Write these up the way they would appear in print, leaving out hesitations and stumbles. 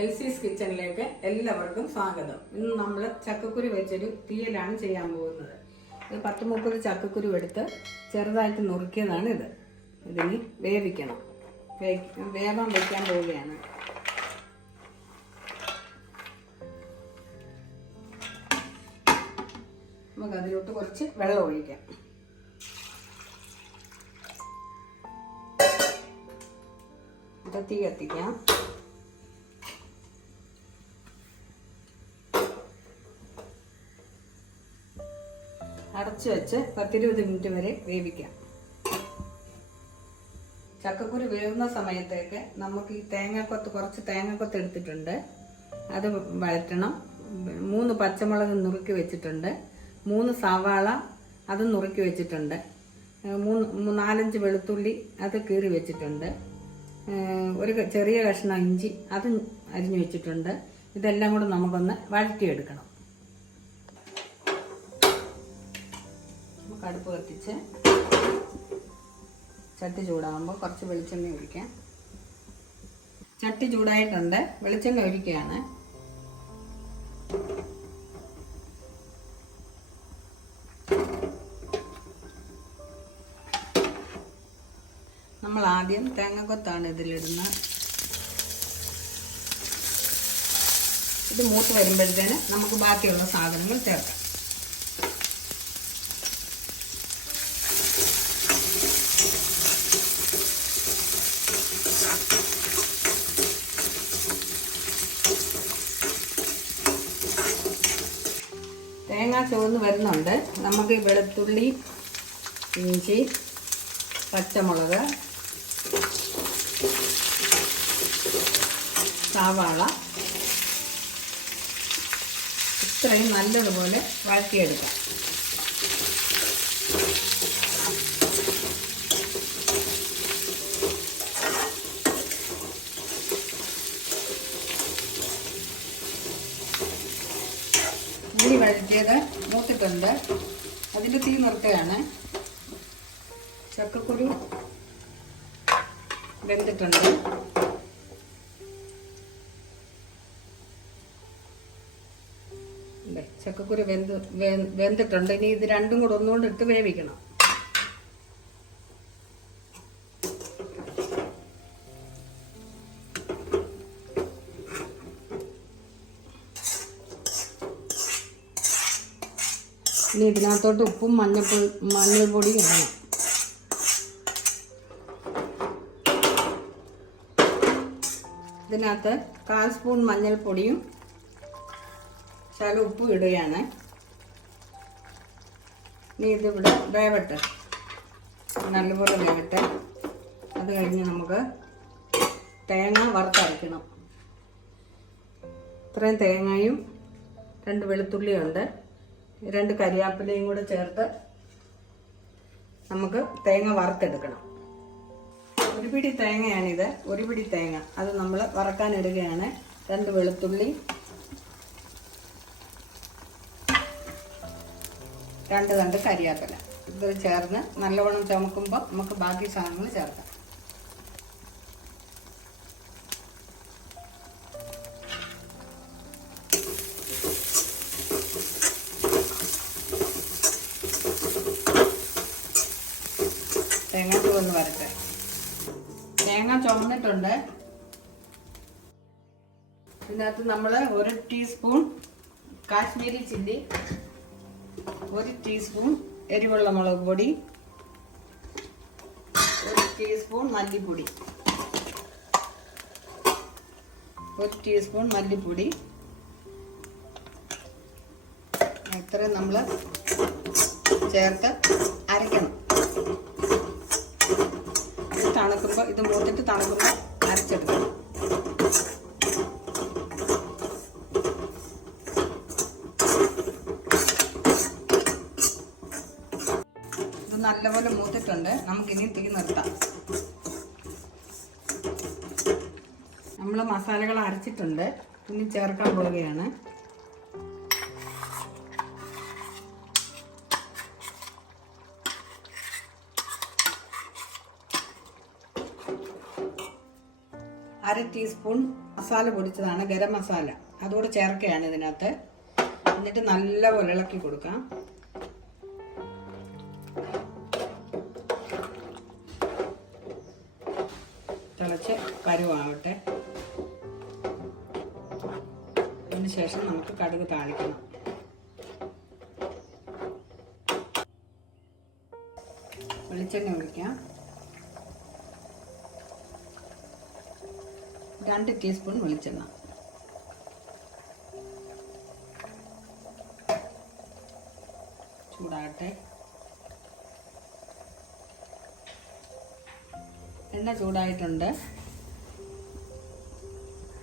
എൽസീസ് കിച്ചണിലേക്ക് എല്ലാവർക്കും സ്വാഗതം. ഇന്ന് നമ്മൾ ചക്കക്കുരു വെച്ചൊരു തീയലാണ് ചെയ്യാൻ പോകുന്നത്. ഇത് 10-30 ചക്കക്കുരു എടുത്ത് ചെറുതായിട്ട് നുറുക്കിയതാണ് ഇത്. ഇതിന് വേവിക്കണം. വേവാൻ വയ്ക്കാൻ പോവുകയാണ്. നമുക്ക് അതിലോട്ട് കുറച്ച് വെള്ളം ഒഴിക്കാം. തീ കത്തിക്കാം. അടച്ചു വെച്ച് 10-20 മിനിറ്റ് വരെ വേവിക്കാം. ചക്കക്കുരു വേവുന്ന സമയത്തേക്ക് നമുക്ക് ഈ കുറച്ച് തേങ്ങാക്കൊത്ത് എടുത്തിട്ടുണ്ട്. അത് വഴറ്റണം. 3 പച്ചമുളക് നുറുക്കി വെച്ചിട്ടുണ്ട്. 3 സവാള അത് നുറുക്കി വെച്ചിട്ടുണ്ട്. 4-5 വെളുത്തുള്ളി അത് കീറി വെച്ചിട്ടുണ്ട്. ഒരു ചെറിയ കഷ്ണം ഇഞ്ചി അത് അരിഞ്ഞു വെച്ചിട്ടുണ്ട്. ഇതെല്ലാം കൂടെ നമുക്കൊന്ന് വഴറ്റിയെടുക്കണം. അടുപ്പ് കത്തിച്ച് ചട്ടി ചൂടാകുമ്പോൾ കുറച്ച് വെളിച്ചെണ്ണ ഒഴിക്കാം. ചട്ടി ചൂടായിട്ടുണ്ട്. വെളിച്ചെണ്ണ ഒഴിക്കുകയാണ്. നമ്മൾ ആദ്യം തേങ്ങക്കൊത്താണ് ഇതിലിടുന്നത്. ഇത് മൂത്ത് വരുമ്പോഴത്തേന് നമുക്ക് ബാക്കിയുള്ള സാധനങ്ങൾ ചേർക്കാം. തേങ്ങ ചുവന്ന് വരുന്നുണ്ട്. നമുക്ക് വെളുത്തുള്ളി, ഇഞ്ചി, പച്ചമുളക്, സവാള ഇത്രയും നല്ലതുപോലെ വഴറ്റിയെടുക്കാം. ഉള്ളി വഴറ്റിയത് മൂത്തിട്ടുണ്ട്. അതിൻ്റെ തീ നിർത്തുകയാണ്. ചക്കക്കുരു വെന്തിട്ടുണ്ട്. ചക്കക്കുരു വെന്തിട്ടുണ്ട്. ഇനി ഇത് രണ്ടും കൂടെ ഒന്നുകൊണ്ട് ഇട്ട് വേവിക്കണം. ഇനി ഇതിനകത്തോട്ട് ഉപ്പും മഞ്ഞൾപ്പൊടിയും ഇടണം. ഇതിനകത്ത് 1/4 സ്പൂൺ മഞ്ഞൾപ്പൊടിയും ശകലം ഉപ്പും ഇടുകയാണ്. ഇനി ഇതിവിടെ വേവട്ടെ, നല്ലപോലെ വേവട്ടെ. അത് കഴിഞ്ഞ് നമുക്ക് തേങ്ങ വറുത്തരയ്ക്കണം. ഇത്രയും തേങ്ങയും 2 വെളുത്തുള്ളിയുണ്ട്, 2 കരിയാപ്പിലയും കൂടെ ചേർത്ത് നമുക്ക് തേങ്ങ വറുത്തെടുക്കണം. ഒരു പിടി തേങ്ങയാണിത്. ഒരു പിടി തേങ്ങ അത് നമ്മൾ വറക്കാനിടുകയാണ്. 2 വെളുത്തുള്ളി, 2 തണ്ട് കരിയാപ്പില ഇത് ചേർന്ന് നല്ലവണ്ണം ചുമക്കുമ്പോൾ നമുക്ക് ബാക്കി സാധനങ്ങൾ ചേർക്കാം. തേങ്ങ ചുവന്ന് വരട്ടെ. തേങ്ങ ചുമന്നിട്ടുണ്ട്. ഇതിനകത്ത് നമ്മൾ 1 ടീസ്പൂൺ കാശ്മീരി ചില്ലി, 1 ടീസ്പൂൺ എരിവുള്ള മുളക് പൊടി, 1 ടീസ്പൂൺ മല്ലിപ്പൊടി, 1 ടീസ്പൂൺ മല്ലിപ്പൊടി ഇത്രയും നമ്മൾ ചേർത്ത് അരയ്ക്കണം. ഇത് തണുക്കുമ്പോൾ, ഇത് മൂത്തിട്ട് തണുക്കുമ്പോൾ അരച്ചെടുക്കണം. നല്ലപോലെ മൂത്തിട്ടുണ്ട്. നമുക്കിനി തീ നിർത്താം. നമ്മൾ മസാലകൾ അരച്ചിട്ടുണ്ട്. ഇനി ചേർക്കാൻ പോവുകയാണ്. ടീസ്പൂൺ മസാല പൊടിച്ചതാണ്, ഗരം മസാല. അതുകൂടെ ചേർക്കുകയാണ് ഇതിനകത്ത്. എന്നിട്ട് നല്ലപോലെ ഇളക്കി കൊടുക്കാം. തിളച്ച് പരുവാവട്ടെ. അതിനുശേഷം നമുക്ക് കടുക് താളിക്കണം. വെളിച്ചെണ്ണ ഒഴിക്കാം. 2 ടീസ്പൂൺ വെളിച്ചെണ്ണ. ചൂടാകട്ടെ. എണ്ണ ചൂടായിട്ടുണ്ട്.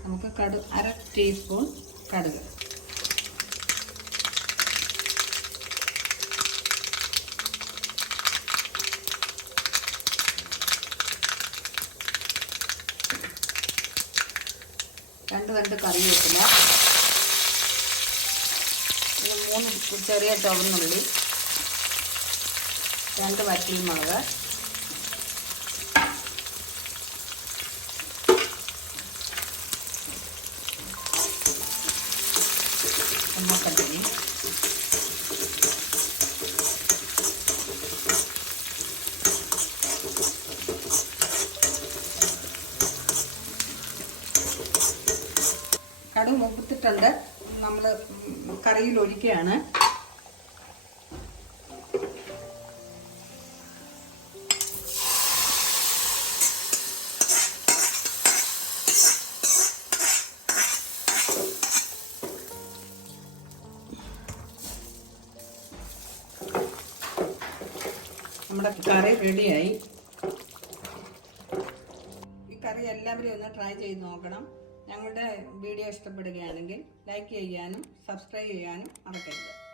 നമുക്ക് 1/2 ടീസ്പൂൺ കടുക്, രണ്ട് കറിവേപ്പില, 3 ചെറിയ ചുവന്നുള്ളി, 2 വറ്റൽമുളക്, ഉമ്മക്കട്ടരി, കടുക് മൂപ്പിച്ചിട്ടുണ്ട്. നമ്മൾ കറിയിൽ ഒഴിക്കുകയാണ്. നമ്മുടെ കറി റെഡിയായി. ഈ കറി എല്ലാവരും ഒന്ന് ട്രൈ ചെയ്ത് നോക്കണം. ഞങ്ങളുടെ വീഡിയോ ഇഷ്ടപ്പെടുകയാണെങ്കിൽ ലൈക്ക് ചെയ്യാനും സബ്സ്ക്രൈബ് ചെയ്യാനും മറക്കരുത്.